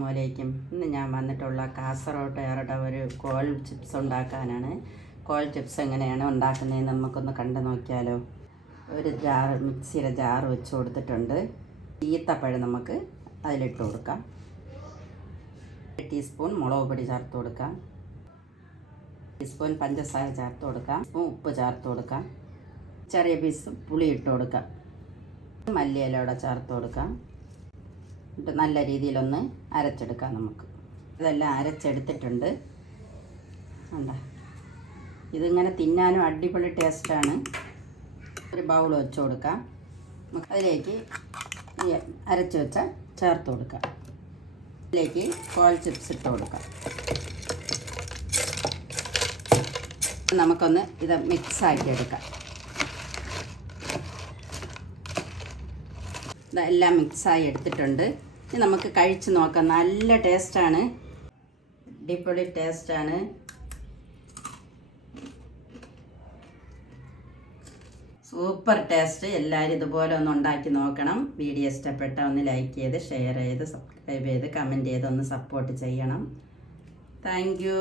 അസ്സലാമലൈക്കും. ഇന്ന് ഞാൻ വന്നിട്ടുള്ള കാസർഗോട്ടുകാരുടെ ഒരു കോൾ ചിപ്സ് ഉണ്ടാക്കാനാണ്. കോൾ ചിപ്സ് എങ്ങനെയാണ് ഉണ്ടാക്കുന്നതെന്ന് നമുക്കൊന്ന് കണ്ടു നോക്കിയാലോ. ഒരു മിക്സിയുടെ ജാർ വെച്ച് കൊടുത്തിട്ടുണ്ട്. ഈത്തപ്പഴം നമുക്ക് അതിലിട്ട് കൊടുക്കാം. 1 ടീസ്പൂൺ മുളക് പൊടി ചേർത്ത് കൊടുക്കാം. 1 ടീസ്പൂൺ പഞ്ചസാര ചേർത്ത് കൊടുക്കാം. ഉപ്പ് ചേർത്ത് കൊടുക്കാം. ചെറിയ പീസ് പുളി ഇട്ട് കൊടുക്കാം. മല്ലിയിലൂടെ ചേർത്ത് കൊടുക്കാം. എന്നിട്ട് നല്ല രീതിയിലൊന്ന് അരച്ചെടുക്കാം. നമുക്ക് ഇതെല്ലാം അരച്ചെടുത്തിട്ടുണ്ട്. കണ്ടോ, ഇതിങ്ങനെ തിന്നാനും അടിപൊളി ടേസ്റ്റാണ്. ഒരു ബൗൾ വെച്ച് കൊടുക്കാം. അതിലേക്ക് ഈ അരച്ച് വെച്ച ചേർത്ത് കൊടുക്കാം. അതിലേക്ക് കോൾ ചിപ്സ് ഇട്ട് കൊടുക്കാം. നമുക്കൊന്ന് ഇത് മിക്സാക്കി എടുക്കാം. ഇതെല്ലാം മിക്സായി എടുത്തിട്ടുണ്ട്. ഇനി നമുക്ക് കഴിച്ച് നോക്കാം. നല്ല ടേസ്റ്റാണ്, അടിപൊളി ടേസ്റ്റാണ്. Super taste. എല്ലാവരും ഇതുപോലെ ഒന്ന് ഉണ്ടാക്കി നോക്കണം. വീഡിയോ ഇഷ്ടപ്പെട്ട ഒന്ന് ലൈക്ക് ചെയ്ത് ഷെയർ ചെയ്ത് സബ്സ്ക്രൈബ് ചെയ്ത് കമൻറ്റ് ചെയ്ത് ഒന്ന് സപ്പോർട്ട് ചെയ്യണം. Thank you.